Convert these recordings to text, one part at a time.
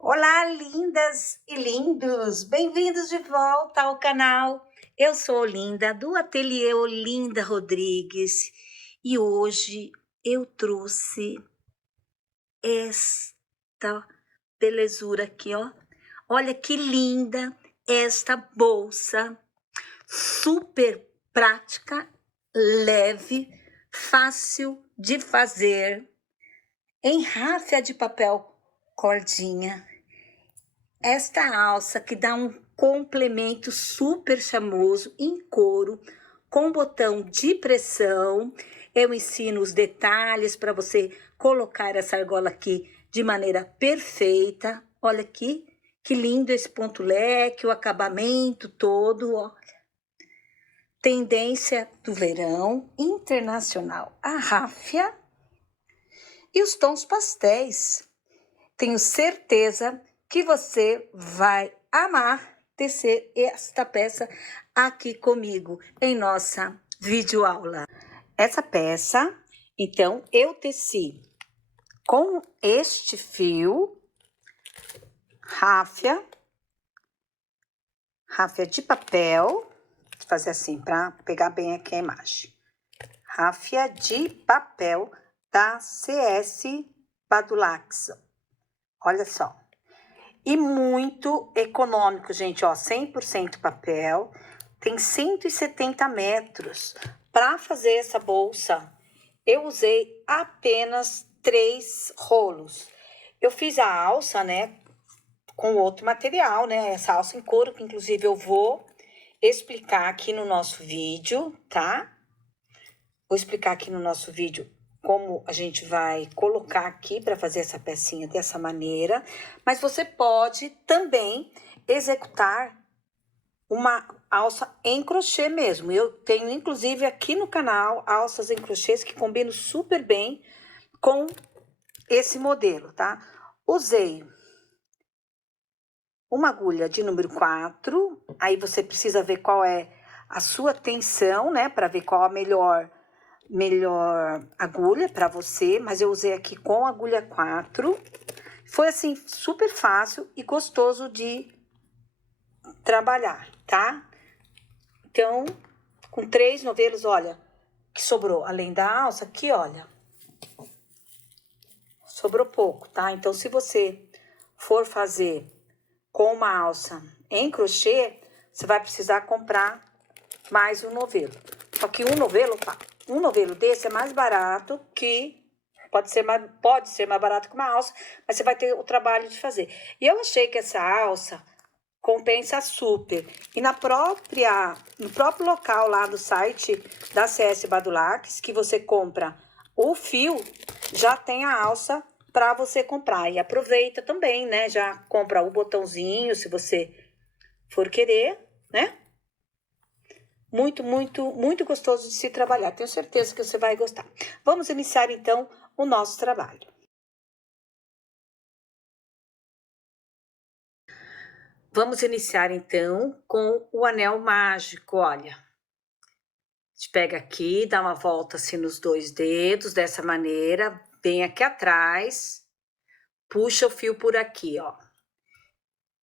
Olá, lindas e lindos! Bem-vindos de volta ao canal. Eu sou Olinda, do Ateliê Olinda Rodrigues, e hoje eu trouxe esta belezura aqui, ó. Olha que linda esta bolsa, super prática, leve, fácil de fazer, em ráfia de papel cordinha. Esta alça que dá um complemento super charmoso em couro, com botão de pressão. Eu ensino os detalhes para você colocar essa argola aqui de maneira perfeita. Olha aqui, que lindo esse ponto leque, o acabamento todo, olha. Tendência do verão internacional, a ráfia e os tons pastéis. Tenho certeza que você vai amar tecer esta peça aqui comigo em nossa videoaula. Essa peça, então, eu teci com este fio, ráfia de papel, vou fazer assim para pegar bem aqui a imagem. Ráfia de papel da CS Badulax. Olha só. E muito econômico, gente, ó, 100% papel, tem 170 metros. Para fazer essa bolsa, eu usei apenas 3 rolos. Eu fiz a alça, né, com outro material, né, essa alça em couro, que inclusive eu vou explicar aqui no nosso vídeo, tá? Vou explicar aqui no nosso vídeo como a gente vai colocar aqui para fazer essa pecinha dessa maneira, mas você pode também executar uma alça em crochê mesmo. Eu tenho, inclusive, aqui no canal, alças em crochês que combinam super bem com esse modelo, tá? Usei uma agulha de número 4, aí você precisa ver qual é a sua tensão, né, para ver qual a melhor agulha para você, mas eu usei aqui com agulha 4. Foi assim, super fácil e gostoso de trabalhar, tá? Então, com 3 novelos, olha, que sobrou, além da alça, aqui, olha, sobrou pouco, tá? Então, se você for fazer com uma alça em crochê, você vai precisar comprar mais um novelo. Só que um novelo desse é mais barato que... Pode ser mais barato que uma alça, mas você vai ter o trabalho de fazer. E eu achei que essa alça compensa super. E no próprio local lá do site da CS Badulax, que você compra o fio, já tem a alça para você comprar. E aproveita também, né? Já compra o botãozinho, se você for querer, né? Muito, muito, muito gostoso de se trabalhar. Tenho certeza que você vai gostar. Vamos iniciar, então, o nosso trabalho. Vamos iniciar, então, com o anel mágico, olha. A gente pega aqui, dá uma volta assim nos 2 dedos, dessa maneira, vem aqui atrás, puxa o fio por aqui, ó.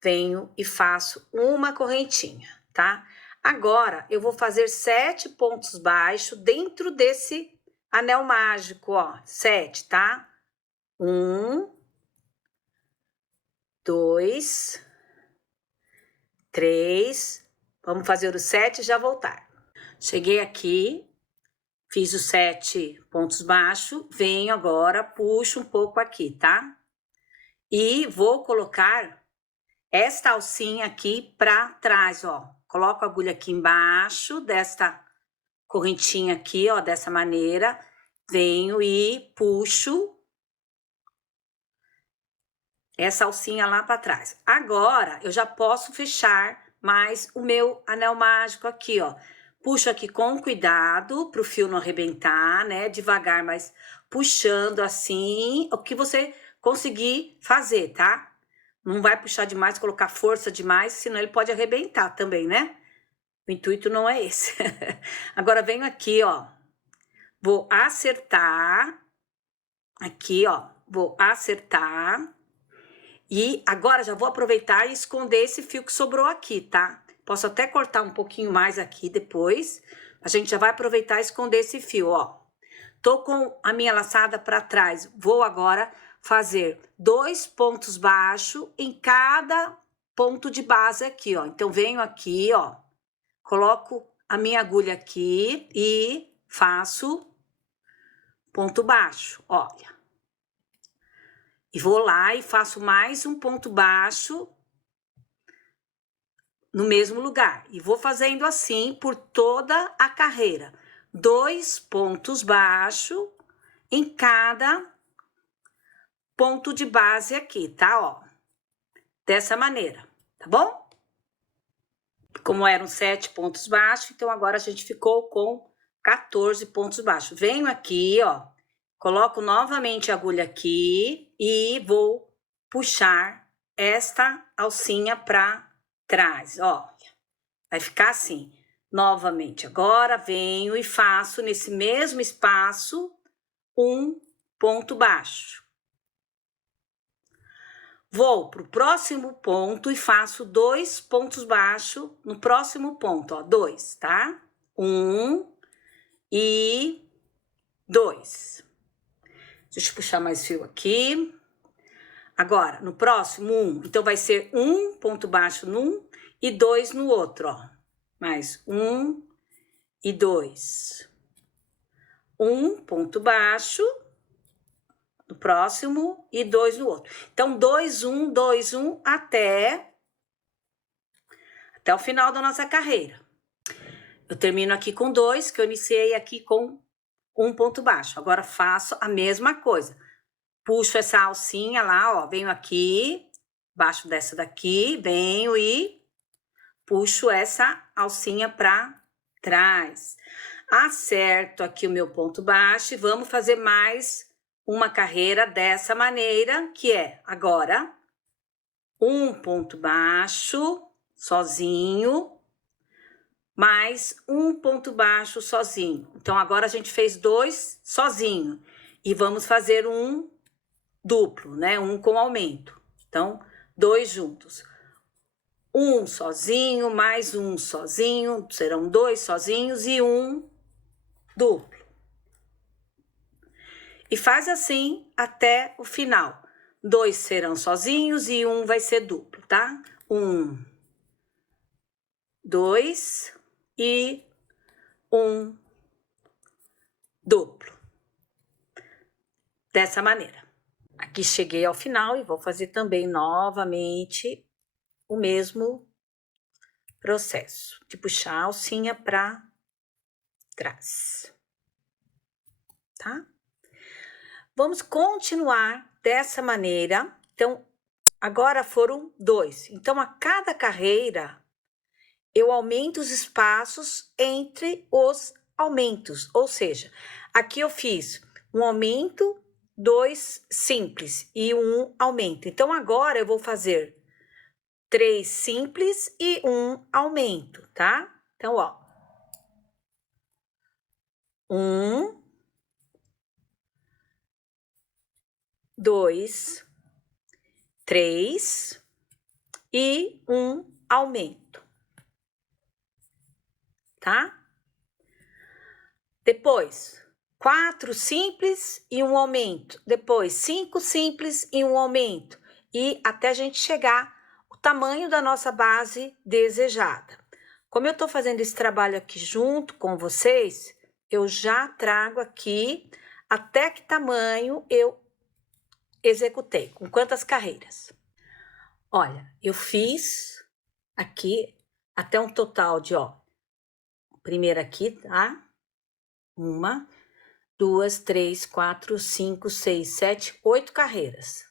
Venho e faço uma correntinha, tá? Agora, eu vou fazer 7 pontos baixos dentro desse anel mágico, ó. 7, tá? 1, 2, 3, vamos fazer os 7 e já voltar. Cheguei aqui, fiz os 7 pontos baixos, venho agora, puxo um pouco aqui, tá? E vou colocar esta alcinha aqui pra trás, ó. Coloco a agulha aqui embaixo desta correntinha aqui, ó, dessa maneira. Venho e puxo essa alcinha lá pra trás. Agora, eu já posso fechar mais o meu anel mágico aqui, ó. Puxo aqui com cuidado pro fio não arrebentar, né? Devagar, mas puxando assim, o que você conseguir fazer, tá? Não vai puxar demais, colocar força demais, senão ele pode arrebentar também, né? O intuito não é esse. Agora, venho aqui, ó. Vou acertar. Aqui, ó. Vou acertar. E agora já vou aproveitar e esconder esse fio que sobrou aqui, tá? Posso até cortar um pouquinho mais aqui depois. A gente já vai aproveitar e esconder esse fio, ó. Tô com a minha laçada para trás. Vou agora fazer 2 pontos baixos em cada ponto de base aqui, ó. Então, venho aqui, ó. Coloco a minha agulha aqui e faço ponto baixo, olha. E vou lá e faço mais um ponto baixo no mesmo lugar. E vou fazendo assim por toda a carreira. 2 pontos baixos em cada ponto de base aqui, tá? Ó, dessa maneira, tá bom? Como eram 7 pontos baixos, então agora a gente ficou com 14 pontos baixos. Venho aqui, ó, coloco novamente a agulha aqui e vou puxar esta alcinha para trás, ó. Vai ficar assim. Novamente, agora venho e faço nesse mesmo espaço um ponto baixo. Vou pro próximo ponto e faço 2 pontos baixos no próximo ponto, ó, 2, tá? 1 e 2. Deixa eu puxar mais fio aqui. Agora, no próximo, 1. Então, vai ser 1 ponto baixo num e 2 no outro, ó. Mais 1 e 2. 1 ponto baixo no próximo e 2 no outro. Então, 2, 1, 2, 1 até o final da nossa carreira. Eu termino aqui com 2, que eu iniciei aqui com 1 ponto baixo. Agora, faço a mesma coisa. Puxo essa alcinha lá, ó, venho aqui, baixo dessa daqui, venho e puxo essa alcinha para trás. Acerto aqui o meu ponto baixo e vamos fazer mais uma carreira dessa maneira, que é agora 1 ponto baixo sozinho, mais 1 ponto baixo sozinho. Então, agora a gente fez 2 sozinho e vamos fazer um duplo, né? Um com aumento. Então, 2 juntos. 1 sozinho, mais 1 sozinho, serão 2 sozinhos e 1 duplo. E faz assim até o final. 2 serão sozinhos e 1 vai ser duplo, tá? 1, 2 e 1 duplo. Dessa maneira. Aqui cheguei ao final e vou fazer também novamente o mesmo processo de puxar a alcinha para trás, tá? Vamos continuar dessa maneira. Então, agora foram 2. Então, a cada carreira, eu aumento os espaços entre os aumentos. Ou seja, aqui eu fiz um aumento, 2 simples e 1 aumento. Então, agora eu vou fazer 3 simples e 1 aumento, tá? Então, ó. 1, 2, 3 e 1 aumento, tá? Depois, 4 simples e 1 aumento. Depois, 5 simples e 1 aumento. E até a gente chegar ao tamanho da nossa base desejada. Como eu tô fazendo esse trabalho aqui junto com vocês, eu já trago aqui até que tamanho eu executei, com quantas carreiras. Olha, eu fiz aqui até um total de, ó, primeiro aqui, tá? 1, 2, 3, 4, 5, 6, 7, 8 carreiras.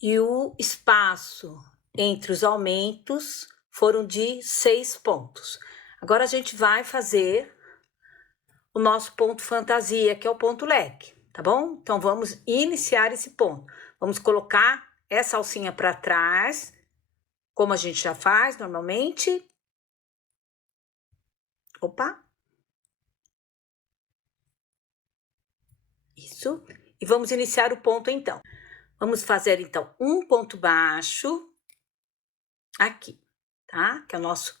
E o espaço entre os aumentos foram de 6 pontos. Agora a gente vai fazer o nosso ponto fantasia, que é o ponto leque, tá bom? Então, vamos iniciar esse ponto. Vamos colocar essa alcinha para trás, como a gente já faz normalmente. Opa! Isso. E vamos iniciar o ponto, então. Vamos fazer, então, um ponto baixo aqui, tá? Que é o nosso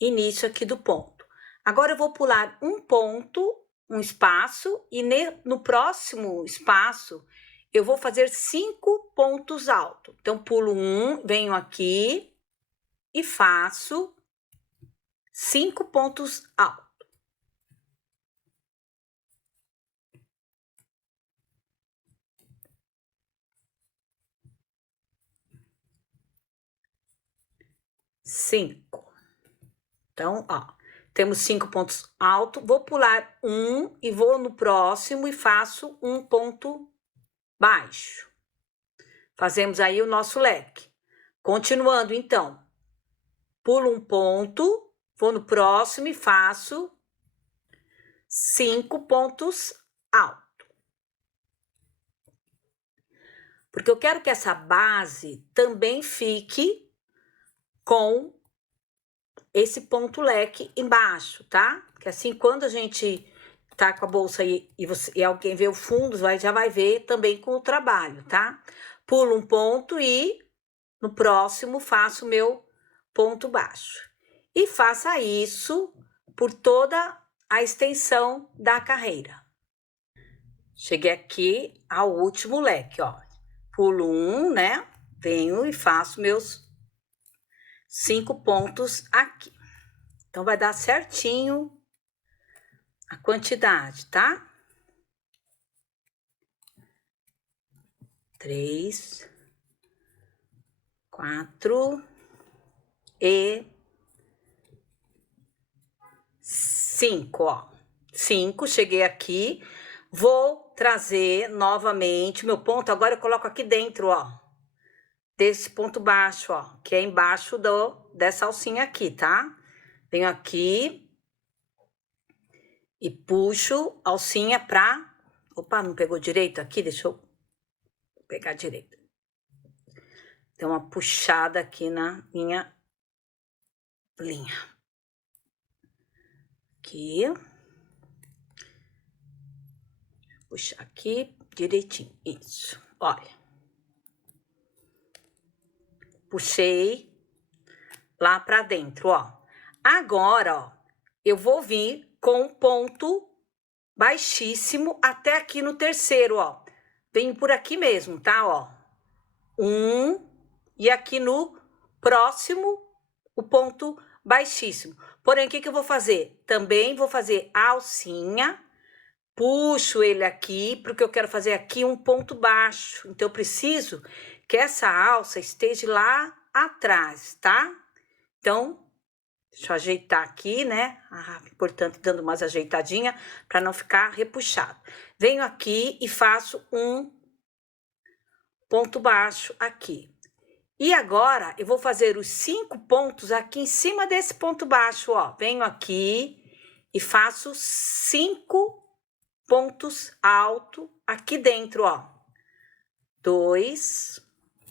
início aqui do ponto. Agora, eu vou pular um ponto, um espaço, e no próximo espaço, eu vou fazer 5 pontos altos. Então, pulo um, venho aqui e faço 5 pontos altos. Cinco. Então, ó, temos 5 pontos altos. Vou pular um e vou no próximo e faço um ponto baixo. Fazemos aí o nosso leque. Continuando, então, pulo um ponto, vou no próximo e faço 5 pontos altos. Porque eu quero que essa base também fique com esse ponto leque embaixo, tá? Porque assim, quando a gente tá com a bolsa aí e alguém vê o fundo, já vai ver também com o trabalho, tá? Pulo um ponto e no próximo faço o meu ponto baixo. E faça isso por toda a extensão da carreira. Cheguei aqui ao último leque, ó. Pulo um, né? Venho e faço meus 5 pontos aqui. Então, vai dar certinho a quantidade, tá? 3, 4 e 5, ó. 5, cheguei aqui. Vou trazer novamente meu ponto. Agora eu coloco aqui dentro, ó. Desse ponto baixo, ó. Que é embaixo dessa alcinha aqui, tá? Venho aqui e puxo a alcinha pra... Opa, não pegou direito aqui? Deixa eu pegar direito. Deu uma puxada aqui na minha linha. Aqui. Puxar aqui direitinho. Isso. Olha. Puxei lá pra dentro, ó. Agora, ó, eu vou vir com um ponto baixíssimo até aqui no terceiro, ó. Venho por aqui mesmo, tá, ó. Um, e aqui no próximo, o ponto baixíssimo. Porém, o que eu vou fazer? Também vou fazer a alcinha, puxo ele aqui, porque eu quero fazer aqui um ponto baixo. Então, eu preciso que essa alça esteja lá atrás, tá? Então, deixa eu ajeitar aqui, né? Portanto, dando umas ajeitadinhas para não ficar repuxado. Venho aqui e faço um ponto baixo aqui. E agora, eu vou fazer os 5 pontos aqui em cima desse ponto baixo, ó. Venho aqui e faço 5 pontos altos aqui dentro, ó. 2,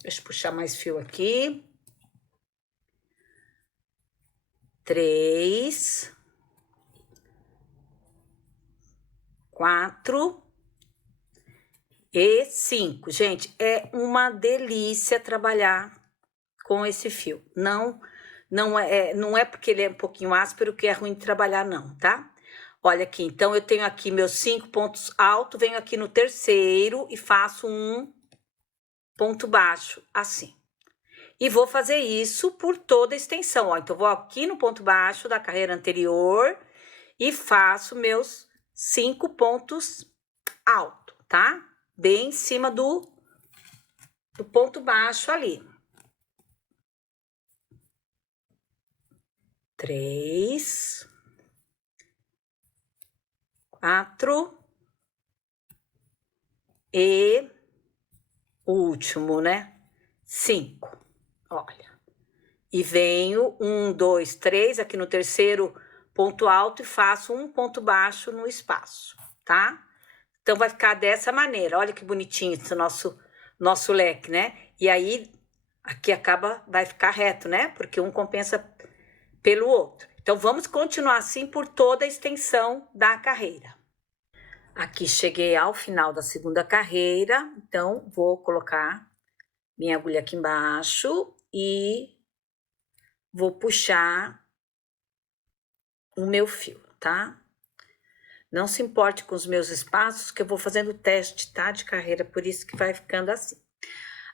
deixa eu puxar mais fio aqui. 3, 4 e 5. Gente, é uma delícia trabalhar com esse fio. Não é porque ele é um pouquinho áspero que é ruim de trabalhar, não, tá? Olha aqui, então eu tenho aqui meus 5 pontos altos, venho aqui no terceiro e faço um ponto baixo, assim. E vou fazer isso por toda a extensão, ó. Então, vou aqui no ponto baixo da carreira anterior e faço meus 5 pontos altos, tá? Bem em cima do ponto baixo ali. 3, 4 e o último, né? 5. Olha. E venho 1, 2, 3 aqui no terceiro ponto alto e faço um ponto baixo no espaço, tá? Então, vai ficar dessa maneira. Olha que bonitinho esse nosso leque, né? E aí, aqui vai ficar reto, né? Porque um compensa pelo outro. Então, vamos continuar assim por toda a extensão da carreira. Aqui cheguei ao final da segunda carreira, então vou colocar minha agulha aqui embaixo e vou puxar o meu fio, tá? Não se importe com os meus espaços, que eu vou fazendo o teste, tá? De carreira, por isso que vai ficando assim.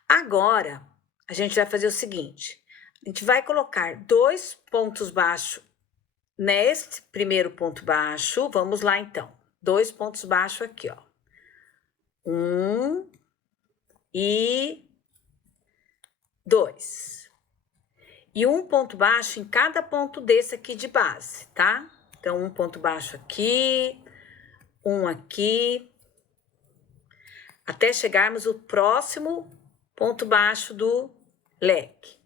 Agora, a gente vai fazer o seguinte, a gente vai colocar 2 pontos baixos neste primeiro ponto baixo, vamos lá então. 2 pontos baixos aqui, ó. 1 e 2. E um ponto baixo em cada ponto desse aqui de base, tá? Então, um ponto baixo aqui, um aqui, até chegarmos ao próximo ponto baixo do leque.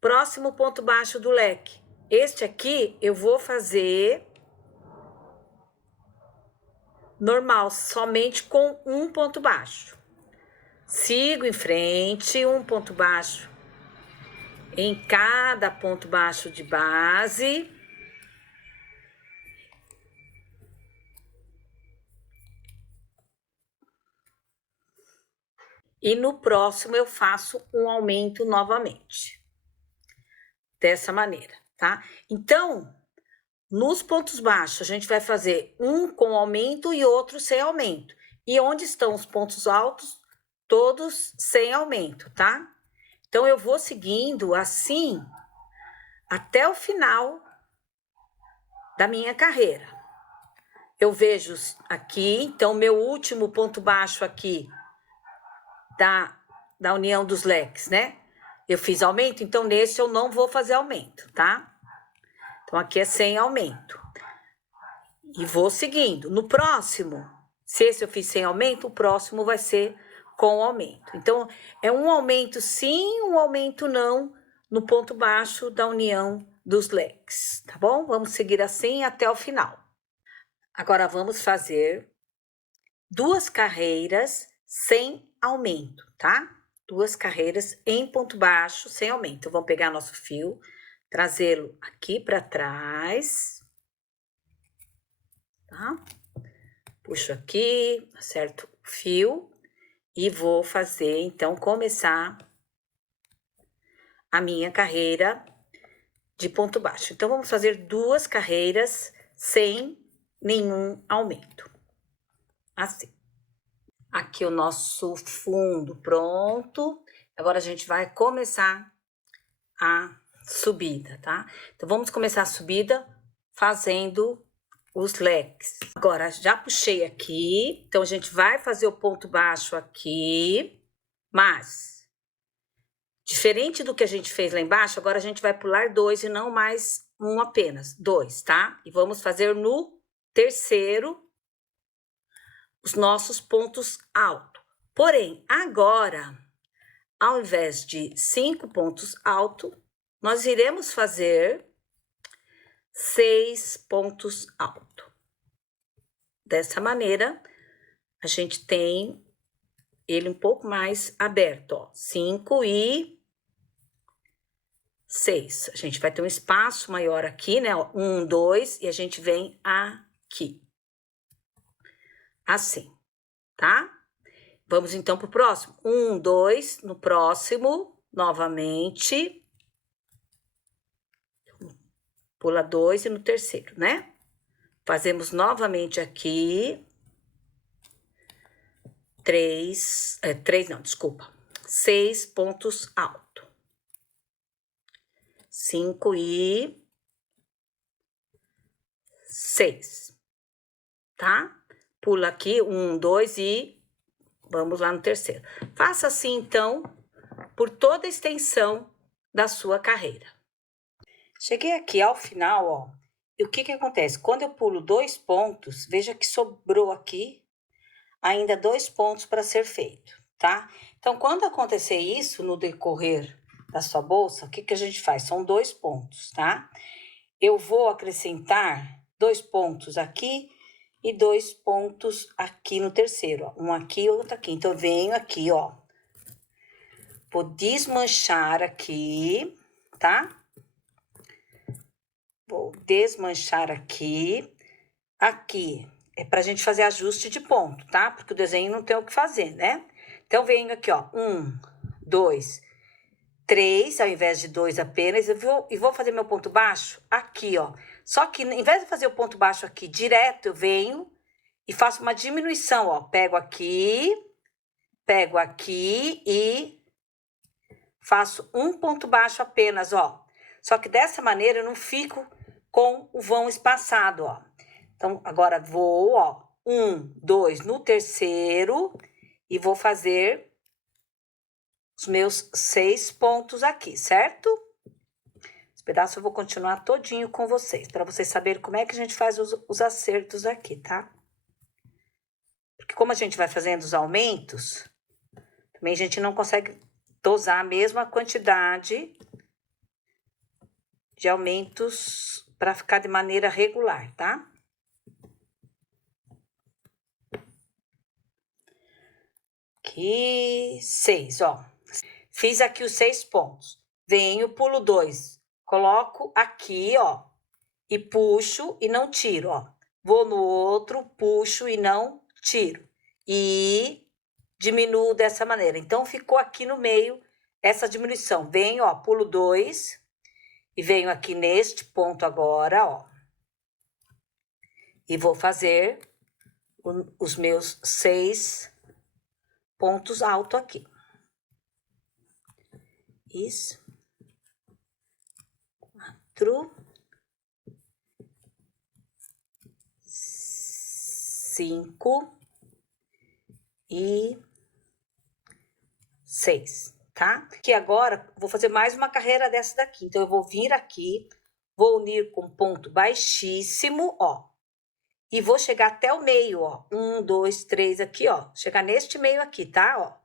Próximo ponto baixo do leque. Este aqui eu vou fazer normal, somente com um ponto baixo. Sigo em frente, um ponto baixo em cada ponto baixo de base. E no próximo eu faço um aumento novamente. Dessa maneira, tá? Então, nos pontos baixos, a gente vai fazer um com aumento e outro sem aumento. E onde estão os pontos altos? Todos sem aumento, tá? Então, eu vou seguindo assim até o final da minha carreira. Eu vejo aqui, então, meu último ponto baixo aqui da união dos leques, né? Eu fiz aumento, então nesse eu não vou fazer aumento, tá? Então, aqui é sem aumento. E vou seguindo. No próximo, se esse eu fiz sem aumento, o próximo vai ser com aumento. Então, é um aumento sim, um aumento não, no ponto baixo da união dos leques, tá bom? Vamos seguir assim até o final. Agora, vamos fazer 2 carreiras sem aumento, tá? 2 carreiras em ponto baixo, sem aumento. Então, vamos pegar nosso fio, trazê-lo aqui para trás, tá? Puxo aqui, acerto o fio e vou fazer, então, começar a minha carreira de ponto baixo. Então, vamos fazer 2 carreiras sem nenhum aumento. Assim. Aqui o nosso fundo pronto. Agora, a gente vai começar a subida, tá? Então, vamos começar a subida fazendo os leques. Agora, já puxei aqui, então a gente vai fazer o ponto baixo aqui, mas, diferente do que a gente fez lá embaixo, agora a gente vai pular 2 e não mais um apenas, 2, tá? E vamos fazer no terceiro os nossos pontos altos. Porém, agora, ao invés de 5 pontos altos, nós iremos fazer 6 pontos altos. Dessa maneira, a gente tem ele um pouco mais aberto, ó. 5 e 6. A gente vai ter um espaço maior aqui, né? 1, 2, e a gente vem aqui. Assim, tá? Vamos então pro próximo. 1, 2, no próximo, novamente. Pula 2 e no terceiro, né? Fazemos novamente aqui. 6 pontos altos. 5 e 6, tá? Pula aqui, 1, 2 e vamos lá no terceiro. Faça assim, então, por toda a extensão da sua carreira. Cheguei aqui ao final, ó. E o que acontece? Quando eu pulo 2 pontos, veja que sobrou aqui ainda 2 pontos para ser feito, tá? Então, quando acontecer isso no decorrer da sua bolsa, o que a gente faz? São 2 pontos, tá? Eu vou acrescentar 2 pontos aqui e 2 pontos aqui no terceiro, ó. Um aqui e outro aqui. Então, eu venho aqui, ó. Vou desmanchar aqui, tá? Vou desmanchar aqui. Aqui, é pra gente fazer ajuste de ponto, tá? Porque o desenho não tem o que fazer, né? Então, venho aqui, ó, 1, 2, 3, ao invés de 2 apenas, e vou fazer meu ponto baixo aqui, ó. Só que, em vez de fazer o ponto baixo aqui direto, eu venho e faço uma diminuição, ó. Pego aqui e faço um ponto baixo apenas, ó. Só que dessa maneira eu não fico com o vão espaçado, ó. Então, agora vou, ó, 1, 2 no terceiro e vou fazer os meus 6 pontos aqui, certo? Esse pedaço eu vou continuar todinho com vocês, para vocês saberem como é que a gente faz os acertos aqui, tá? Porque como a gente vai fazendo os aumentos, também a gente não consegue dosar a mesma quantidade de aumentos para ficar de maneira regular, tá? Aqui, 6, ó. Fiz aqui os 6 pontos. Venho, pulo 2. Coloco aqui, ó. E puxo e não tiro, ó. Vou no outro, puxo e não tiro. E diminuo dessa maneira. Então, ficou aqui no meio essa diminuição. Venho, ó, pulo 2. E venho aqui neste ponto agora, ó. E vou fazer os meus 6 pontos altos aqui. Isso. 4. 5. E 6, tá? Que agora, vou fazer mais uma carreira dessa daqui. Então, eu vou vir aqui, vou unir com ponto baixíssimo, ó. E vou chegar até o meio, ó. 1, 2, 3 aqui, ó. Chegar neste meio aqui, tá? Ó.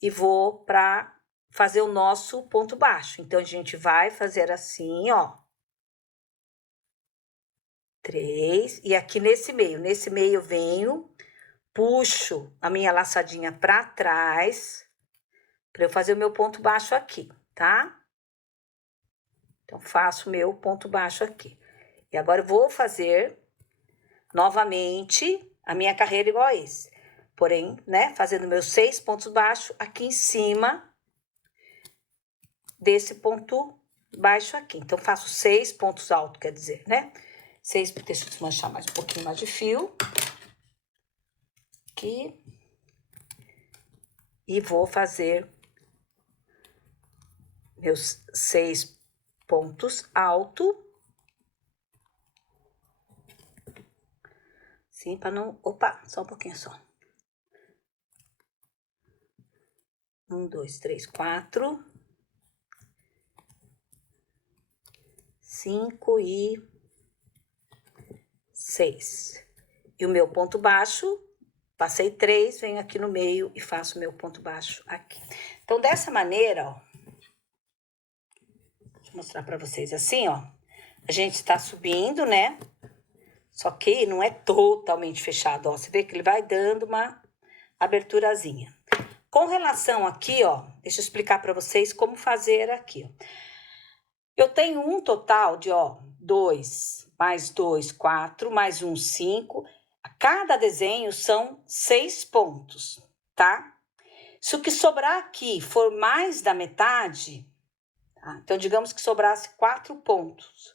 E vou pra fazer o nosso ponto baixo. Então, a gente vai fazer assim, ó. 3. E aqui nesse meio eu venho, puxo a minha laçadinha pra trás, pra eu fazer o meu ponto baixo aqui, tá? Então, faço o meu ponto baixo aqui. E agora eu vou fazer novamente a minha carreira igual a esse. Porém, né, fazendo meus 6 pontos baixos aqui em cima desse ponto baixo aqui. Então, faço 6 pontos altos, quer dizer, né? 6, deixa eu desmanchar mais um pouquinho mais de fio. Aqui. E vou fazer meus 6 pontos altos. Sim, para não... Opa, só um pouquinho só. 1, 2, 3, 4. 5 e 6. E o meu ponto baixo, passei 3, venho aqui no meio e faço o meu ponto baixo aqui. Então, dessa maneira, ó, deixa eu mostrar pra vocês assim, ó. A gente tá subindo, né? Só que não é totalmente fechado, ó. Você vê que ele vai dando uma aberturazinha. Com relação aqui, ó, deixa eu explicar pra vocês como fazer aqui, ó. Eu tenho um total de, ó, 2, mais 2, 4, mais 1, 5. Cada desenho são 6 pontos, tá? Se o que sobrar aqui for mais da metade, tá? Então, digamos que sobrasse 4 pontos.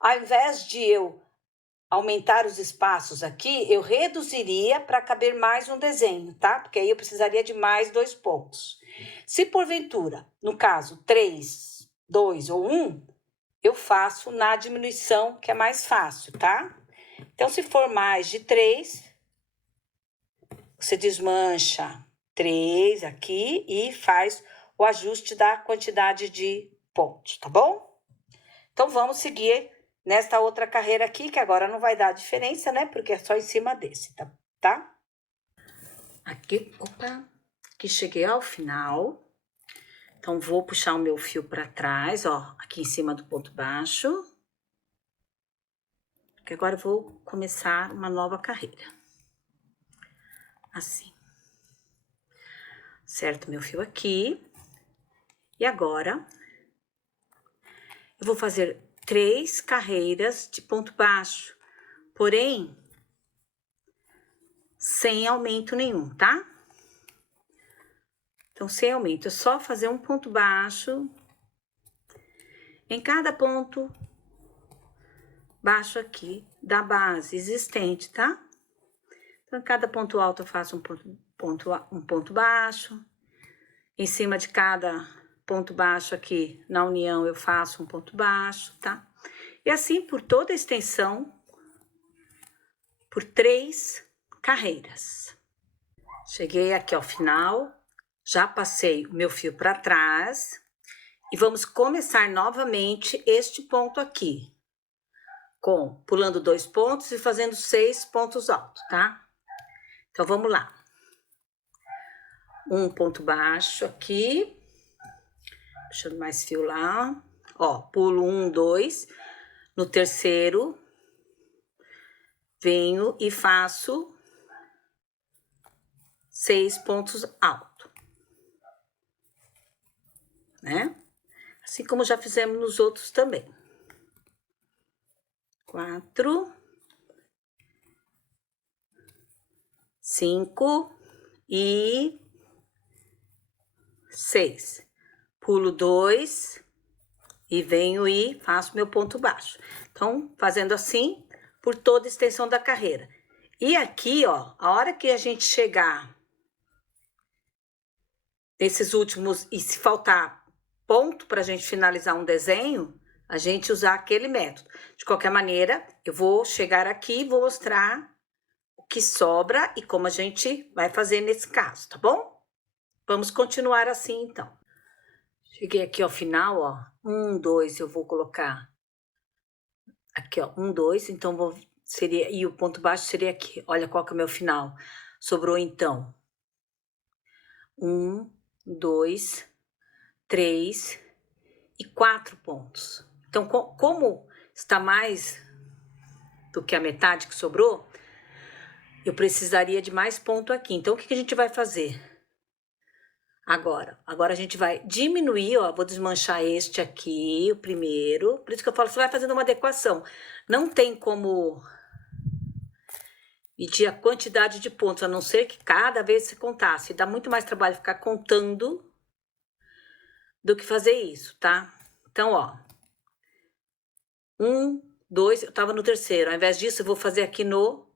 Ao invés de eu aumentar os espaços aqui, eu reduziria para caber mais um desenho, tá? Porque aí eu precisaria de mais 2 pontos. Se porventura, no caso, 3, 2 ou 1, eu faço na diminuição, que é mais fácil, tá? Então, se for mais de 3, você desmancha 3 aqui e faz o ajuste da quantidade de pontos, tá bom? Então, vamos seguir nesta outra carreira aqui, que agora não vai dar diferença, né? Porque é só em cima desse, tá? Aqui, opa, aqui cheguei ao final. Então, vou puxar o meu fio para trás, ó, aqui em cima do ponto baixo. Que agora eu vou começar uma nova carreira. Assim. Certo meu fio aqui. E agora, eu vou fazer 3 carreiras de ponto baixo. Porém, sem aumento nenhum, tá? Então, sem aumento, é só fazer um ponto baixo em cada ponto baixo aqui da base existente, tá? Então, em cada ponto alto eu faço um ponto baixo. Em cima de cada ponto baixo aqui na união eu faço um ponto baixo, tá? E assim por toda a extensão, por 3 carreiras. Cheguei aqui ao final, já passei o meu fio para trás e vamos começar novamente este ponto aqui, pulando 2 pontos e fazendo 6 pontos altos, tá? Então, vamos lá. Um ponto baixo aqui, puxando mais fio lá, ó, pulo 1, 2, no terceiro, venho e faço 6 pontos altos, né? Assim como já fizemos nos outros também. 4, 5 e 6. Pulo 2 e venho e faço meu ponto baixo. Então, fazendo assim por toda a extensão da carreira. E aqui, ó, a hora que a gente chegar nesses últimos, e se faltar ponto para a gente finalizar um desenho, a gente usar aquele método. De qualquer maneira, eu vou chegar aqui e vou mostrar o que sobra e como a gente vai fazer nesse caso, tá bom? Vamos continuar assim, então. Cheguei aqui ao final, ó, 1, 2, eu vou colocar aqui, ó, 1, 2, então seria, e o ponto baixo seria aqui. Olha qual que é o meu final. Sobrou, então, 1, 2, 3 e 4 pontos. Então, como está mais do que a metade que sobrou, eu precisaria de mais ponto aqui. Então, o que a gente vai fazer? Agora a gente vai diminuir, ó, vou desmanchar este aqui, o primeiro. Por isso que eu falo, você vai fazendo uma adequação. Não tem como medir a quantidade de pontos, a não ser que cada vez você contasse. Dá muito mais trabalho ficar contando do que fazer isso, tá? Então, ó, 1, 2, eu tava no terceiro. Ao invés disso, eu vou fazer aqui no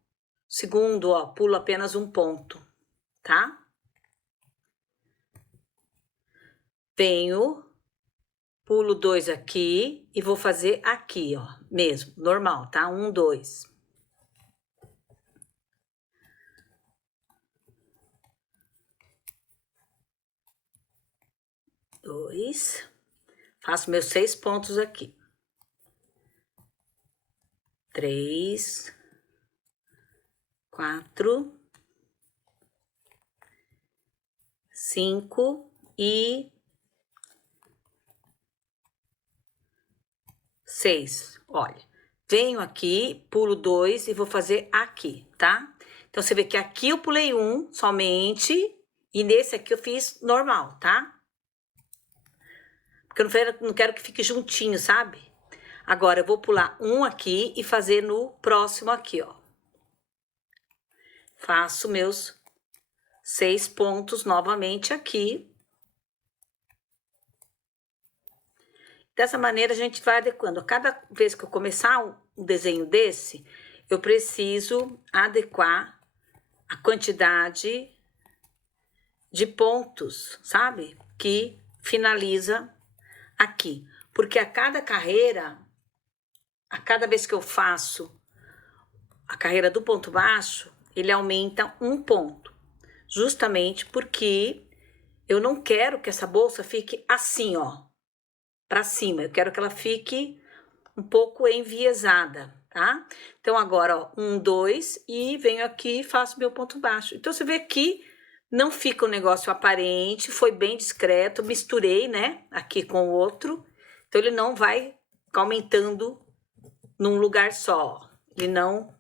segundo, ó, pulo apenas um ponto, tá? Venho, pulo 2 aqui e vou fazer aqui, ó, mesmo, normal, tá? 1, 2. Dois. Faço meus 6 pontos aqui. 3, 4, 5 e 6. Olha, venho aqui, pulo 2 e vou fazer aqui, tá? Então, você vê que aqui eu pulei 1 somente e nesse aqui eu fiz normal, tá? Porque eu não quero que fique juntinho, sabe? Agora, eu vou pular 1 aqui e fazer no próximo aqui, ó. Faço meus 6 pontos novamente aqui. Dessa maneira, a gente vai adequando. Cada vez que eu começar um desenho desse, eu preciso adequar a quantidade de pontos, sabe? Que finaliza aqui. Porque a cada carreira, a cada vez que eu faço a carreira do ponto baixo, ele aumenta um ponto. Justamente porque eu não quero que essa bolsa fique assim, ó, para cima. Eu quero que ela fique um pouco enviesada, tá? Então, agora, ó, 1, 2, e venho aqui e faço meu ponto baixo. Então, você vê que não fica um negócio aparente, foi bem discreto, misturei, né, aqui com o outro. Então, ele não vai ficar aumentando num lugar só, ó. Ele não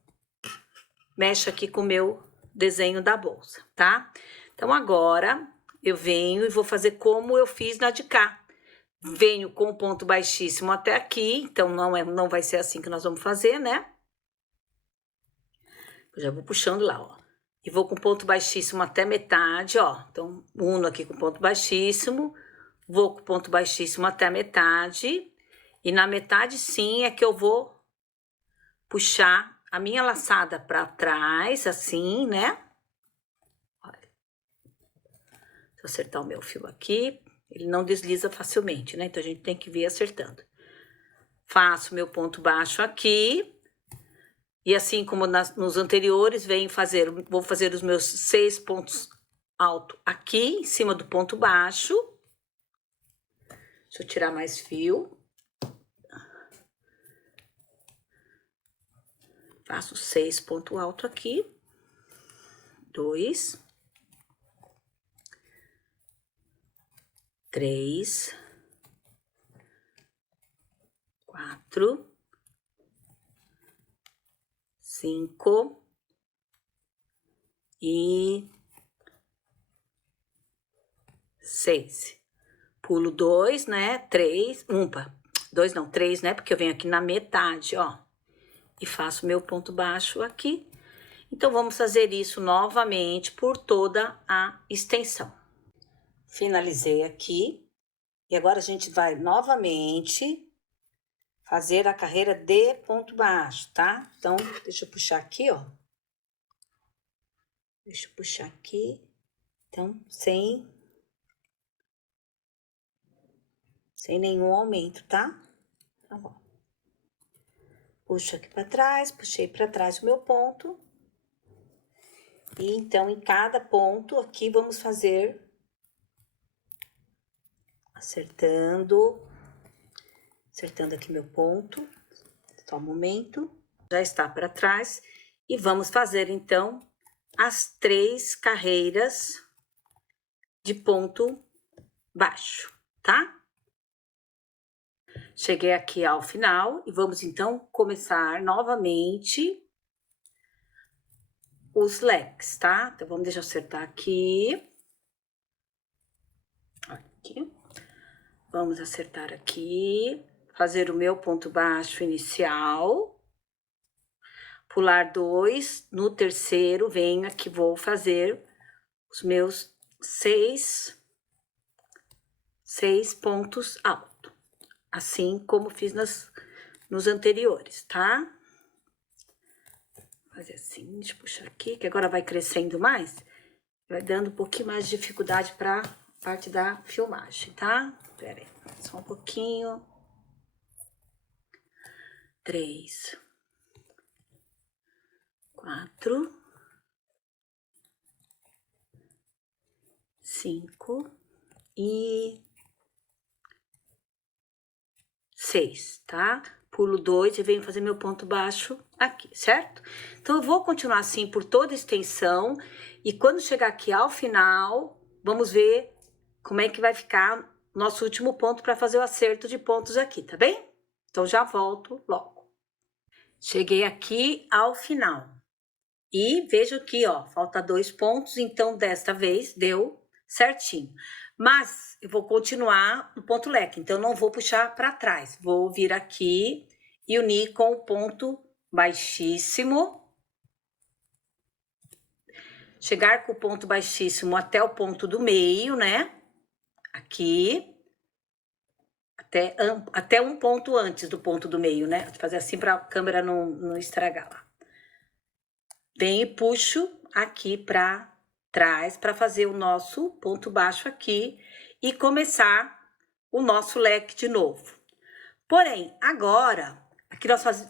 mexe aqui com o meu desenho da bolsa, tá? Então, agora, eu venho e vou fazer como eu fiz na de cá. Venho com o ponto baixíssimo até aqui, então não vai ser assim que nós vamos fazer, né? Eu já vou puxando lá, ó. e vou com ponto baixíssimo até metade, ó. Então, uno aqui com ponto baixíssimo, vou com ponto baixíssimo até a metade, e na metade sim é que eu vou puxar a minha laçada para trás, assim, né? Olha. Deixa eu acertar o meu fio aqui, ele não desliza facilmente, né? Então, a gente tem que vir acertando. Faço meu ponto baixo aqui. E assim como nos anteriores, vou fazer os meus 6 pontos altos aqui, em cima do ponto baixo. Deixa eu tirar mais fio. Faço 6 pontos altos aqui. 2. 3. 4. 5 e 6. Pulo 2, né? 3, 2 não, 3, né? Porque eu venho aqui na metade, ó. E faço meu ponto baixo aqui. Então, vamos fazer isso novamente por toda a extensão. Finalizei aqui. E agora a gente vai novamente fazer a carreira de ponto baixo, tá? Então, deixa eu puxar aqui, ó. Deixa eu puxar aqui. Então, sem nenhum aumento, tá? Então, ó. Puxo aqui pra trás, puxei pra trás o meu ponto. E então, em cada ponto aqui, vamos fazer acertando aqui meu ponto. Só um momento. Já está para trás. E vamos fazer, então, as 3 carreiras de ponto baixo, tá? Cheguei aqui ao final e vamos, então, começar novamente os leques, tá? Então, vamos deixar eu acertar aqui. Aqui. Vamos acertar aqui. Fazer o meu ponto baixo inicial. Pular 2. No terceiro, venho aqui, vou fazer os meus 6 pontos altos. Assim como fiz nos anteriores, tá? Vou fazer assim, deixa eu puxar aqui, que agora vai crescendo mais. Vai dando um pouquinho mais de dificuldade pra parte da filmagem, tá? Pera aí, só um pouquinho. 3, 4, 5 e 6, tá? Pulo 2 e venho fazer meu ponto baixo aqui, certo? Então, eu vou continuar assim por toda a extensão e quando chegar aqui ao final, vamos ver como é que vai ficar nosso último ponto para fazer o acerto de pontos aqui, tá bem? Então, já volto logo. Cheguei aqui ao final e vejo aqui, ó, falta 2 pontos, então desta vez deu certinho. Mas eu vou continuar no ponto leque, então não vou puxar para trás. Vou vir aqui e unir com o ponto baixíssimo. Chegar com o ponto baixíssimo até o ponto do meio, né? Aqui. Até um ponto antes do ponto do meio, né? Vou fazer assim para a câmera não estragar lá. Venho e puxo aqui para trás para fazer o nosso ponto baixo aqui e começar o nosso leque de novo. Porém, agora, aqui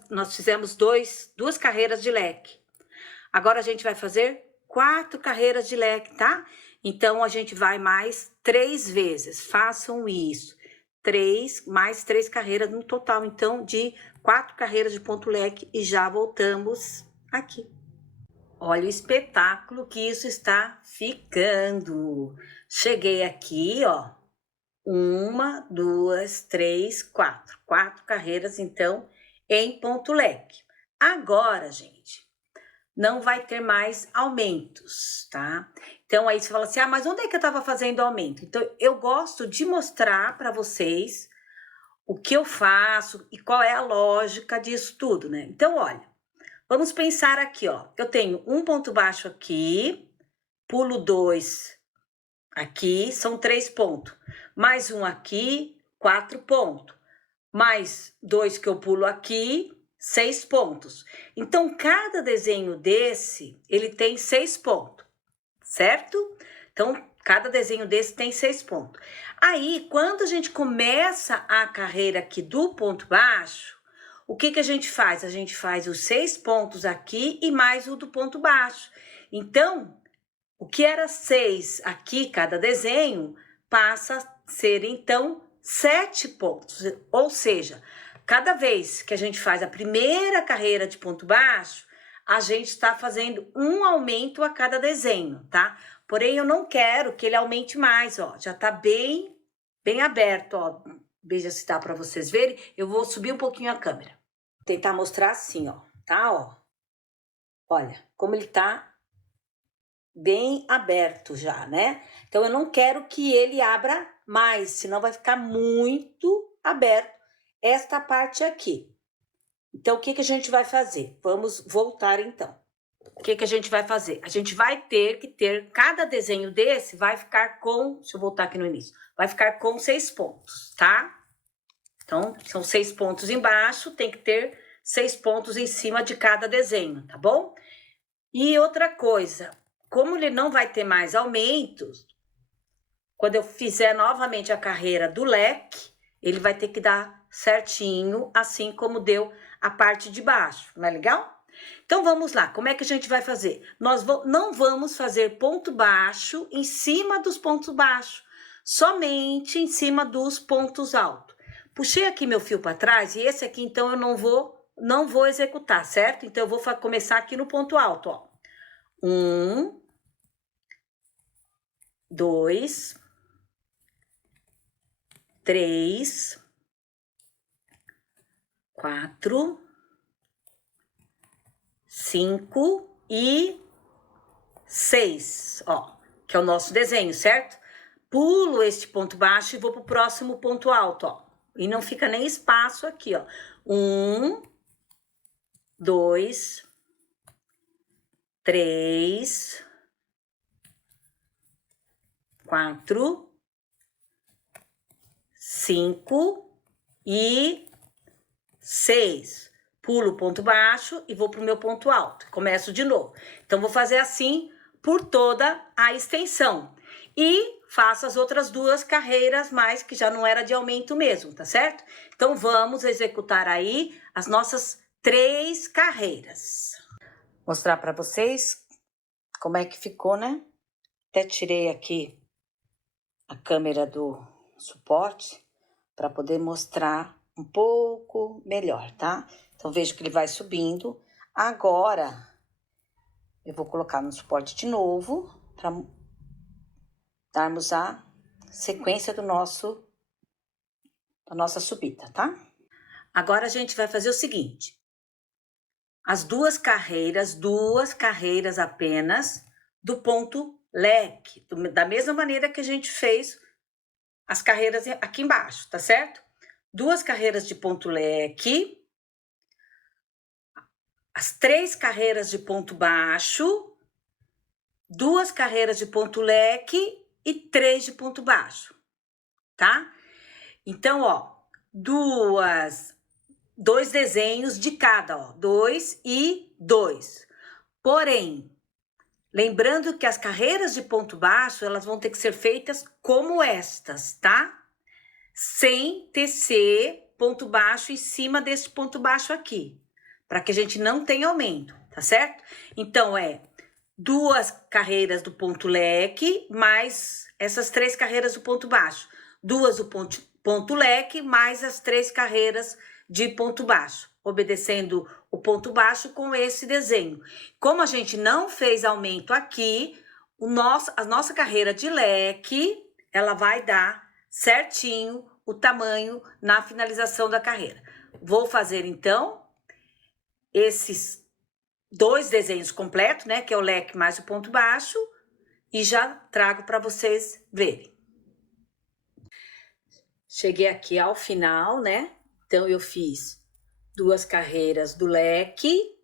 nós fizemos 2 carreiras de leque. Agora, a gente vai fazer 4 carreiras de leque, tá? Então, a gente vai mais 3 vezes. Façam isso. 3 mais 3 carreiras no total, então, de 4 carreiras de ponto leque e já voltamos aqui. Olha o espetáculo que isso está ficando. Cheguei aqui, ó. 1, 2, 3, 4. 4 carreiras, então, em ponto leque. Agora, gente, não vai ter mais aumentos, tá? Então, aí você fala assim, mas onde é que eu estava fazendo aumento? Então, eu gosto de mostrar para vocês o que eu faço e qual é a lógica disso tudo, né? Então, olha, Vamos pensar aqui, ó. Eu tenho um ponto baixo aqui, pulo 2 aqui, são 3 pontos. Mais um aqui, 4 pontos. Mais 2 que eu pulo aqui, 6 pontos. Então, cada desenho desse, ele tem 6 pontos, certo? Então, cada desenho desse tem 6 pontos. Aí, quando a gente começa a carreira aqui do ponto baixo, o que que a gente faz? A gente faz os 6 pontos aqui e mais o do ponto baixo. Então, o que era 6 aqui, cada desenho, passa a ser, então, 7 pontos. Ou seja, cada vez que a gente faz a primeira carreira de ponto baixo, a gente está fazendo um aumento a cada desenho, tá? Porém, eu não quero que ele aumente mais, ó. Já tá bem aberto, ó. Veja se dá para vocês verem. Eu vou subir um pouquinho a câmera. Vou tentar mostrar assim, ó. Tá, ó. Olha, como ele tá bem aberto já, né? Então, eu não quero que ele abra mais, senão vai ficar muito aberto esta parte aqui. Então, o que que a gente vai fazer? Vamos voltar, então. O que que a gente vai fazer? A gente vai ter que ter, cada desenho desse vai ficar com, deixa eu voltar aqui no início, vai ficar com 6 pontos, tá? Então, são 6 pontos embaixo, tem que ter 6 pontos em cima de cada desenho, tá bom? E outra coisa, como ele não vai ter mais aumentos, quando eu fizer novamente a carreira do leque, ele vai ter que dar certinho, assim como deu a parte de baixo, não é legal? Então, vamos lá, como é que a gente vai fazer? Nós não vamos fazer ponto baixo em cima dos pontos baixos, somente em cima dos pontos altos. Puxei aqui meu fio para trás e esse aqui, então, eu não vou executar, certo? Então, eu vou começar aqui no ponto alto, ó. 1, 2, 3, 4, 5 e 6, ó, que é o nosso desenho, certo? Pulo este ponto baixo e vou pro próximo ponto alto, ó. E não fica nem espaço aqui, ó. 1, 2, 3, 4, 5 e 6. Pulo o ponto baixo e vou pro meu ponto alto. Começo de novo. Então, vou fazer assim por toda a extensão. E faço as outras 2 carreiras mais, que já não era de aumento mesmo, tá certo? Então, vamos executar aí as nossas 3 carreiras. Mostrar para vocês como é que ficou, né? Até tirei aqui a câmera do suporte para poder mostrar um pouco melhor, tá? Então, vejo que ele vai subindo. Agora, eu vou colocar no suporte de novo para darmos a sequência da nossa subida, tá? Agora, a gente vai fazer o seguinte. As 2 carreiras apenas do ponto leque, da mesma maneira que a gente fez as carreiras aqui embaixo, tá certo? 2 carreiras de ponto leque, as 3 carreiras de ponto baixo, 2 carreiras de ponto leque e 3 de ponto baixo, tá? Então, ó, 2 desenhos de cada, ó, 2 e 2. Porém, lembrando que as carreiras de ponto baixo, elas vão ter que ser feitas como estas, tá? Sem tecer ponto baixo em cima desse ponto baixo aqui, para que a gente não tenha aumento, tá certo? Então, 2 carreiras do ponto leque, mais essas 3 carreiras do ponto baixo. 2 do ponto leque, mais as 3 carreiras de ponto baixo, obedecendo o ponto baixo com esse desenho. Como a gente não fez aumento aqui, a nossa carreira de leque, ela vai dar certinho o tamanho na finalização da carreira. Vou fazer, então, esses 2 desenhos completos, né, que é o leque mais o ponto baixo, e já trago para vocês verem. Cheguei aqui ao final, né? Então, eu fiz 2 carreiras do leque,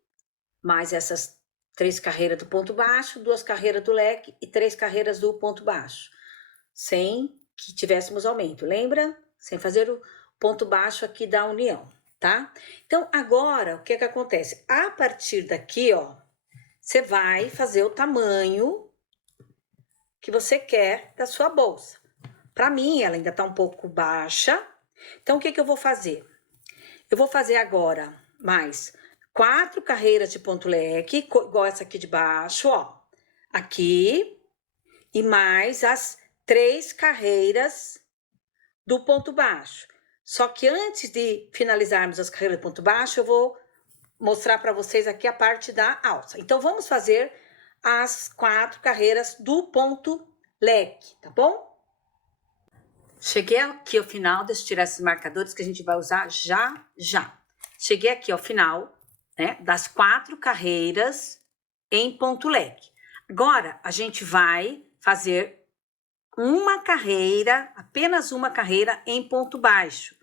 mais essas 3 carreiras do ponto baixo, 2 carreiras do leque e 3 carreiras do ponto baixo, sem que tivéssemos aumento, lembra? Sem fazer o ponto baixo aqui da união, tá? Então, agora, o que acontece? A partir daqui, ó, você vai fazer o tamanho que você quer da sua bolsa. Para mim, ela ainda tá um pouco baixa, então, o que eu vou fazer? Eu vou fazer agora mais 4 carreiras de ponto leque, igual essa aqui de baixo, ó. Aqui, e mais as 3 carreiras do ponto baixo. Só que antes de finalizarmos as carreiras do ponto baixo, eu vou mostrar para vocês aqui a parte da alça. Então, vamos fazer as 4 carreiras do ponto leque, tá bom? Cheguei aqui ao final, deixa eu tirar esses marcadores que a gente vai usar já. Cheguei aqui ao final, né, das 4 carreiras em ponto leque. Agora, a gente vai fazer uma carreira, apenas uma carreira em ponto baixo,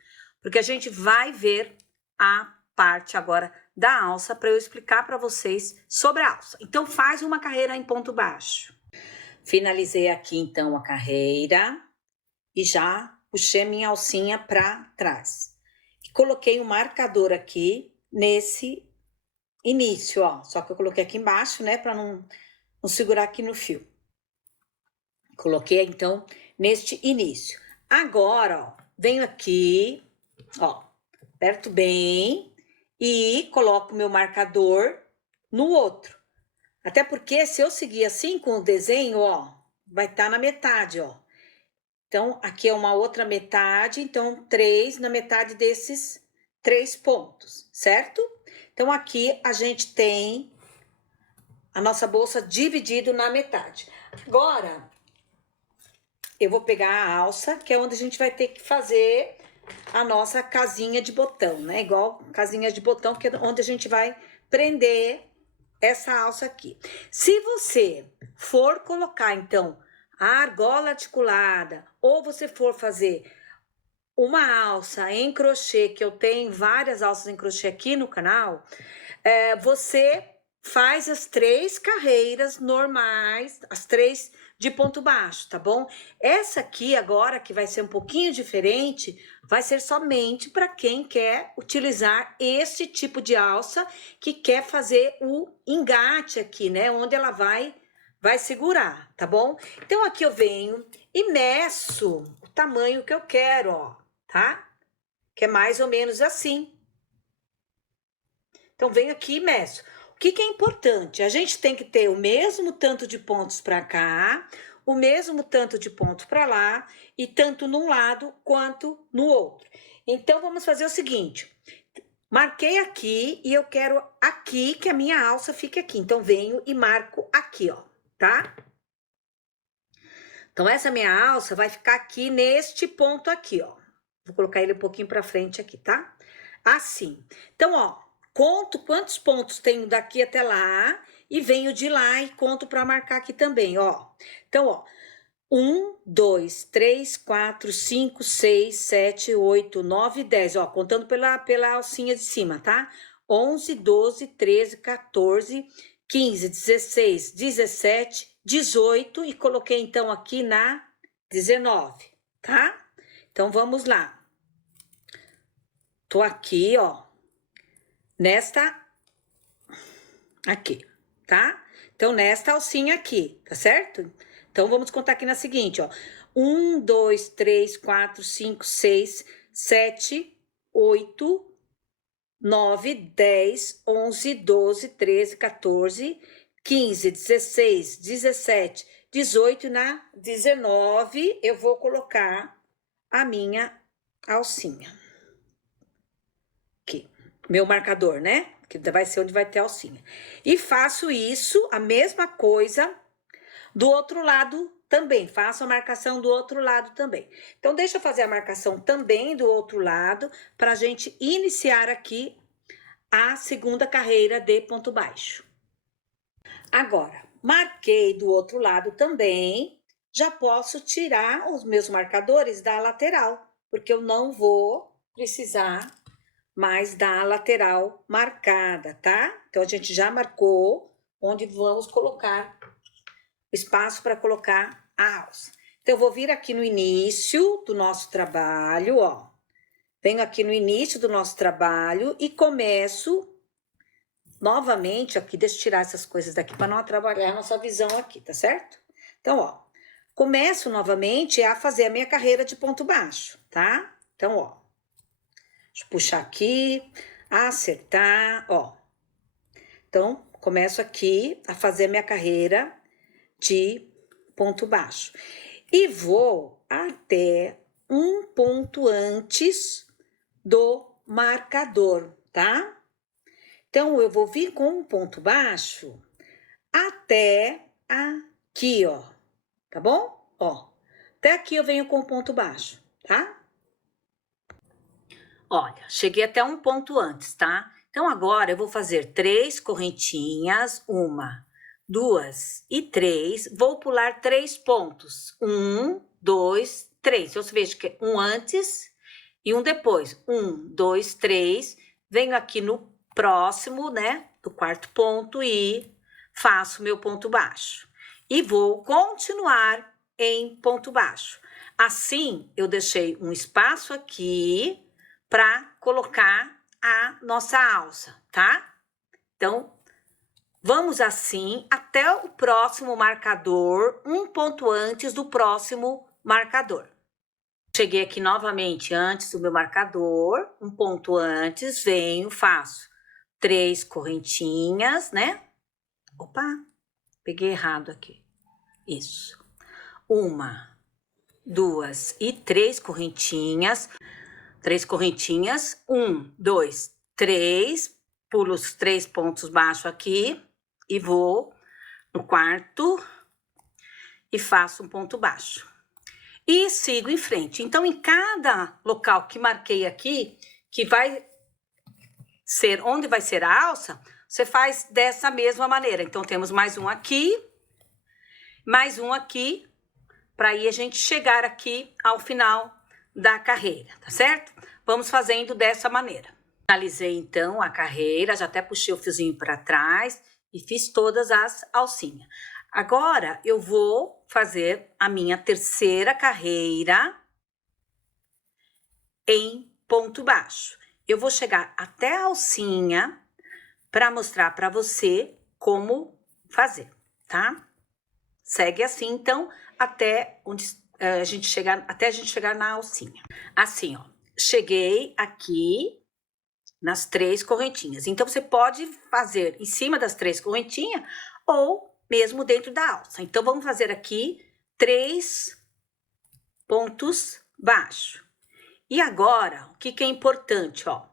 porque a gente vai ver a parte agora da alça para eu explicar para vocês sobre a alça. Então, faz uma carreira em ponto baixo. Finalizei aqui, então, a carreira e já puxei minha alcinha para trás. E coloquei um marcador aqui nesse início, ó. Só que eu coloquei aqui embaixo, né, para não segurar aqui no fio. Coloquei, então, neste início. Agora, ó, venho aqui, ó, aperto bem e coloco o meu marcador no outro. Até porque, se eu seguir assim com o desenho, ó, vai estar na metade, ó. Então, aqui é uma outra metade, então, 3 na metade desses 3 pontos, certo? Então, aqui a gente tem a nossa bolsa dividido na metade. Agora, eu vou pegar a alça, que é onde a gente vai ter que fazer a nossa casinha de botão, né? Igual casinha de botão, que é onde a gente vai prender essa alça aqui. Se você for colocar, então, a argola articulada, ou você for fazer uma alça em crochê, que eu tenho várias alças em crochê aqui no canal, você faz as 3 carreiras normais, as 3 de ponto baixo, tá bom? Essa aqui agora, que vai ser um pouquinho diferente, vai ser somente para quem quer utilizar esse tipo de alça, que quer fazer o engate aqui, né? Onde ela vai segurar, tá bom? Então, aqui eu venho e meço o tamanho que eu quero, ó, tá? Que é mais ou menos assim. Então, venho aqui e meço. O que é importante? A gente tem que ter o mesmo tanto de pontos para cá, o mesmo tanto de pontos para lá, e tanto num lado quanto no outro. Então, vamos fazer o seguinte. Marquei aqui e eu quero aqui que a minha alça fique aqui. Então, venho e marco aqui, ó, tá? Então, essa minha alça vai ficar aqui neste ponto aqui, ó. Vou colocar ele um pouquinho para frente aqui, tá? Assim. Então, ó, conto quantos pontos tenho daqui até lá e venho de lá e conto para marcar aqui também, ó. Então, ó, 1, 2, 3, 4, 5, 6, 7, 8, 9, 10, ó, contando pela alcinha de cima, tá? 11, 12, 13, 14, 15, 16, 17, 18 e coloquei então aqui na 19, tá? Então, vamos lá. Tô aqui, ó, nesta aqui, tá? Então, nesta alcinha aqui, tá certo? Então, vamos contar aqui na seguinte, ó. 1, 2, 3, 4, 5, 6, 7, 8, 9, 10, 11, 12, 13, 14, 15, 16, 17, 18 e na 19 eu vou colocar a minha alcinha. Aqui, meu marcador, né? Que vai ser onde vai ter a alcinha. E faço isso, a mesma coisa, do outro lado também. Faço a marcação do outro lado também. Então, deixa eu fazer a marcação também do outro lado, pra gente iniciar aqui a segunda carreira de ponto baixo. Agora, marquei do outro lado também, já posso tirar os meus marcadores da lateral, porque eu não vou precisar mais da lateral marcada, tá? Então, a gente já marcou onde vamos colocar o espaço para colocar a alça. Então, eu vou vir aqui no início do nosso trabalho, ó. Venho aqui no início do nosso trabalho e começo novamente aqui. Deixa eu tirar essas coisas daqui para não atrapalhar a nossa visão aqui, tá certo? Então, ó, começo novamente a fazer a minha carreira de ponto baixo, tá? Então, ó, deixa eu puxar aqui, acertar, ó. Então, começo aqui a fazer a minha carreira de ponto baixo. E vou até um ponto antes do marcador, tá? Então, eu vou vir com um ponto baixo até aqui, ó. Tá bom? Ó, até aqui eu venho com um ponto baixo, tá? Olha, cheguei até um ponto antes, tá? Então, agora eu vou fazer 3 correntinhas, 1, 2 e 3. Vou pular 3 pontos. 1, 2, 3. Então, você veja que é um antes e um depois. 1, 2, 3. Venho aqui no próximo, né? Do quarto ponto e faço meu ponto baixo. E vou continuar em ponto baixo. Assim, eu deixei um espaço aqui para colocar a nossa alça, tá? Então, vamos assim até o próximo marcador, um ponto antes do próximo marcador. Cheguei aqui novamente antes do meu marcador, um ponto antes, venho, faço 3 correntinhas, né? Opa, peguei errado aqui. Isso. 1, 2 e 3 correntinhas. 3 correntinhas, 1, 2, 3, pulo os 3 pontos baixos aqui e vou no quarto e faço um ponto baixo. E sigo em frente. Então, em cada local que marquei aqui, que vai ser onde vai ser a alça, você faz dessa mesma maneira. Então, temos mais um aqui, para aí a gente chegar aqui ao final da carreira, tá certo? Vamos fazendo dessa maneira. Finalizei então a carreira, já até puxei o fiozinho para trás e fiz todas as alcinhas. Agora eu vou fazer a minha terceira carreira em ponto baixo. Eu vou chegar até a alcinha para mostrar para você como fazer, tá? Segue assim então até onde a gente chegar na alcinha. Assim, ó, cheguei aqui nas 3 correntinhas. Então, você pode fazer em cima das 3 correntinhas ou mesmo dentro da alça. Então, vamos fazer aqui 3 pontos baixos. E agora, o que é importante, ó?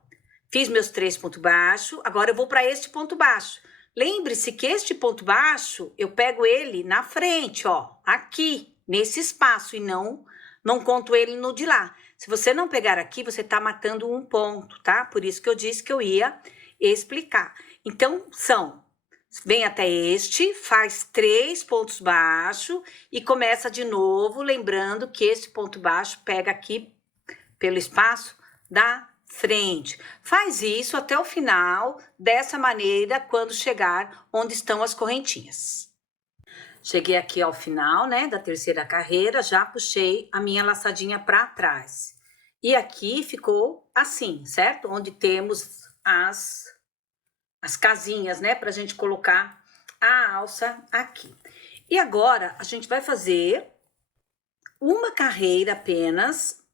Fiz meus 3 pontos baixos, agora eu vou para este ponto baixo. Lembre-se que este ponto baixo, eu pego ele na frente, ó, aqui, nesse espaço, e não conto ele no de lá. Se você não pegar aqui, você tá matando um ponto, tá? Por isso que eu disse que eu ia explicar. Então, vem até este, faz 3 pontos baixos e começa de novo, lembrando que esse ponto baixo pega aqui pelo espaço da frente. Faz isso até o final, dessa maneira, quando chegar onde estão as correntinhas. Cheguei aqui ao final, né, da terceira carreira, já puxei a minha laçadinha para trás. E aqui ficou assim, certo? Onde temos as casinhas, né, pra gente colocar a alça aqui. E agora, a gente vai fazer uma carreira apenas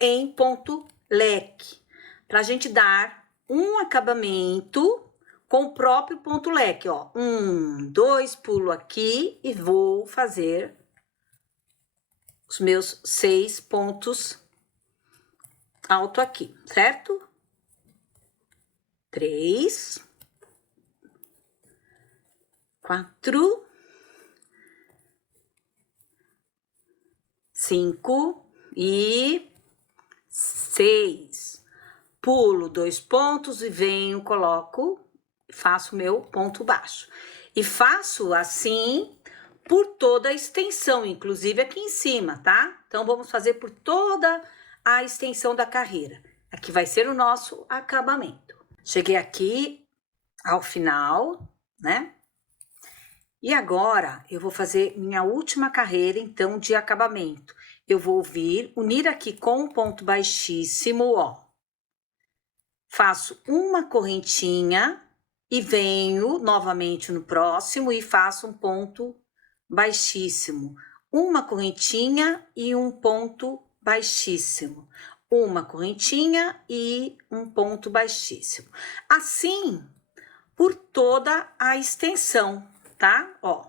em ponto leque, pra gente dar um acabamento com o próprio ponto leque, ó. 1, 2, pulo aqui e vou fazer os meus 6 pontos alto aqui, certo? 3, 4, 5 e 6. Pulo 2 pontos e venho, coloco, faço meu ponto baixo. E faço assim por toda a extensão, inclusive aqui em cima, tá? Então, vamos fazer por toda a extensão da carreira. Aqui vai ser o nosso acabamento. Cheguei aqui ao final, né? E agora, eu vou fazer minha última carreira, então, de acabamento. Eu vou unir aqui com um ponto baixíssimo, ó. Faço uma correntinha e venho novamente no próximo e faço um ponto baixíssimo. Uma correntinha e um ponto baixíssimo. Uma correntinha e um ponto baixíssimo. Assim, por toda a extensão, tá? Ó,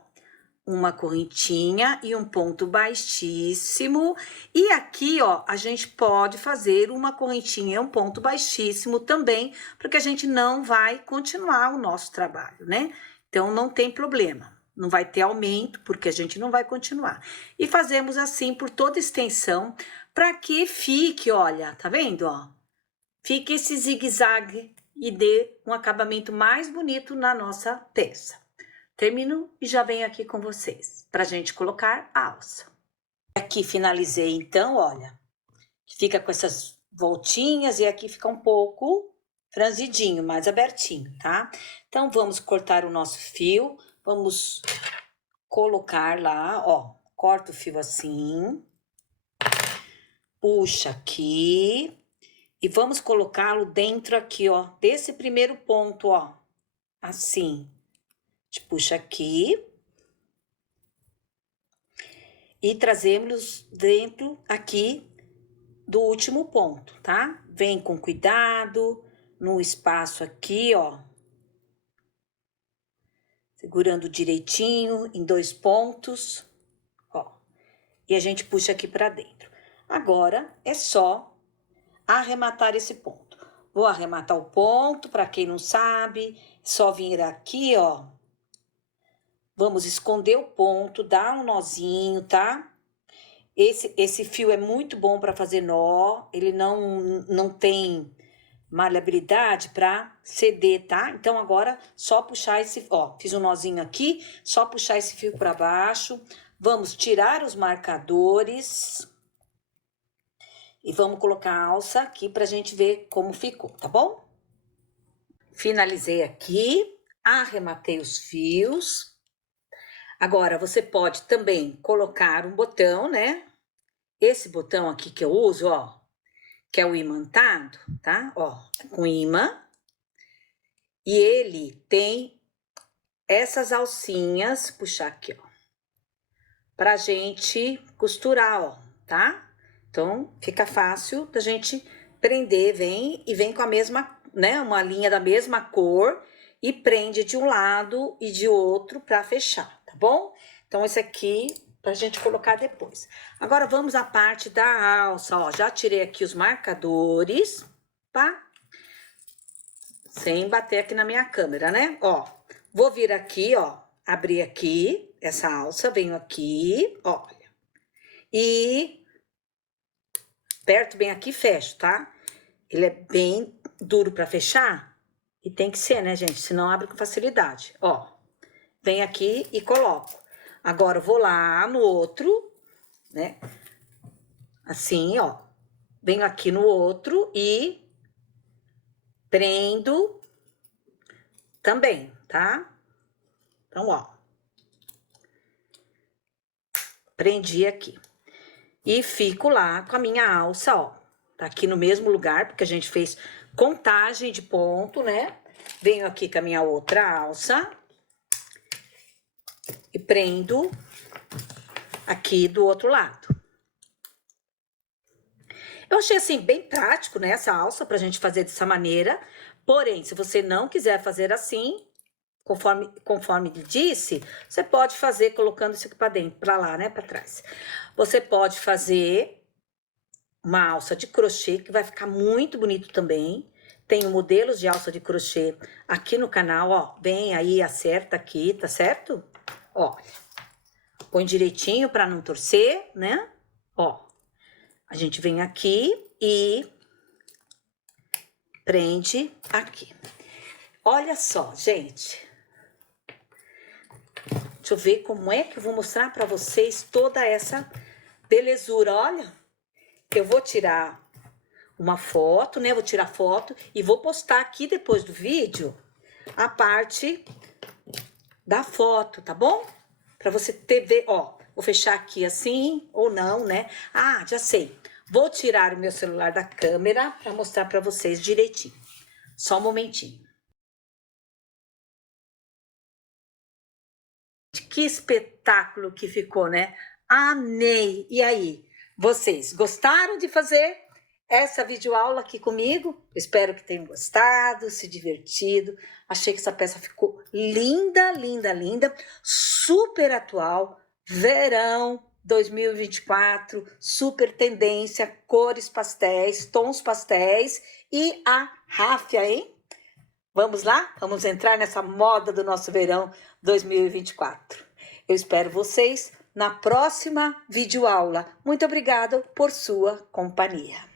uma correntinha e um ponto baixíssimo. E aqui, ó, a gente pode fazer uma correntinha e um ponto baixíssimo também, porque a gente não vai continuar o nosso trabalho, né? Então, não tem problema. Não vai ter aumento, porque a gente não vai continuar. E fazemos assim por toda a extensão, para que fique, olha, tá vendo, ó? Fique esse zigue-zague e dê um acabamento mais bonito na nossa peça. Termino e já venho aqui com vocês, pra gente colocar a alça. Aqui finalizei, então, olha, fica com essas voltinhas e aqui fica um pouco franzidinho, mais abertinho, tá? Então, vamos cortar o nosso fio, vamos colocar lá, ó, corta o fio assim, puxa aqui e vamos colocá-lo dentro aqui, ó, desse primeiro ponto, ó, assim. A gente puxa aqui e trazemos dentro aqui do último ponto, tá? Vem com cuidado no espaço aqui, ó. Segurando direitinho em 2 pontos, ó. E a gente puxa aqui pra dentro. Agora, é só arrematar esse ponto. Vou arrematar o ponto, pra quem não sabe, só vir aqui, ó. Vamos esconder o ponto, dar um nozinho, tá? Esse fio é muito bom para fazer nó, ele não tem maleabilidade para ceder, tá? Então, agora, só puxar esse, ó, fiz um nozinho aqui, só puxar esse fio para baixo. Vamos tirar os marcadores e vamos colocar a alça aqui pra gente ver como ficou, tá bom? Finalizei aqui, arrematei os fios. Agora, você pode também colocar um botão, né? Esse botão aqui que eu uso, ó, que é o imantado, tá? Ó, com imã. E ele tem essas alcinhas, puxar aqui, ó, pra gente costurar, ó, tá? Então, fica fácil da gente prender, vem com a mesma, né, uma linha da mesma cor e prende de um lado e de outro pra fechar, tá bom? Então, esse aqui pra gente colocar depois. Agora, vamos à parte da alça, ó, já tirei aqui os marcadores, tá? Sem bater aqui na minha câmera, né? Ó, vou vir aqui, ó, abrir aqui essa alça, venho aqui, olha, e aperto bem aqui e fecho, tá? Ele é bem duro pra fechar e tem que ser, né, gente? Senão abre com facilidade, ó. Venho aqui e coloco. Agora, eu vou lá no outro, né? Assim, ó. Venho aqui no outro e prendo também, tá? Então, ó. Prendi aqui. E fico lá com a minha alça, ó. Tá aqui no mesmo lugar, porque a gente fez contagem de ponto, né? Venho aqui com a minha outra alça. E prendo aqui do outro lado. Eu achei assim bem prático, né, essa alça pra gente fazer dessa maneira. Porém, se você não quiser fazer assim, conforme disse, você pode fazer colocando isso aqui pra dentro, pra lá, né, pra trás. Você pode fazer uma alça de crochê, que vai ficar muito bonito também. Tenho modelos de alça de crochê aqui no canal, ó. Vem aí, acerta aqui, tá certo? Ó, põe direitinho pra não torcer, né? Ó, a gente vem aqui e prende aqui. Olha só, gente. Deixa eu ver como é que eu vou mostrar pra vocês toda essa belezura. Olha, eu vou tirar uma foto, né? Vou tirar foto e vou postar aqui depois do vídeo a parte da foto, tá bom? Pra você ver, ó, vou fechar aqui assim ou não, né? Ah, já sei. Vou tirar o meu celular da câmera pra mostrar pra vocês direitinho. Só um momentinho. Que espetáculo que ficou, né? Amei! E aí, vocês gostaram de fazer essa videoaula aqui comigo? Espero que tenham gostado, se divertido. Achei que essa peça ficou linda, linda, linda, super atual. Verão 2024, super tendência, cores pastéis, tons pastéis e a ráfia, hein? Vamos lá? Vamos entrar nessa moda do nosso verão 2024. Eu espero vocês na próxima videoaula. Muito obrigada por sua companhia.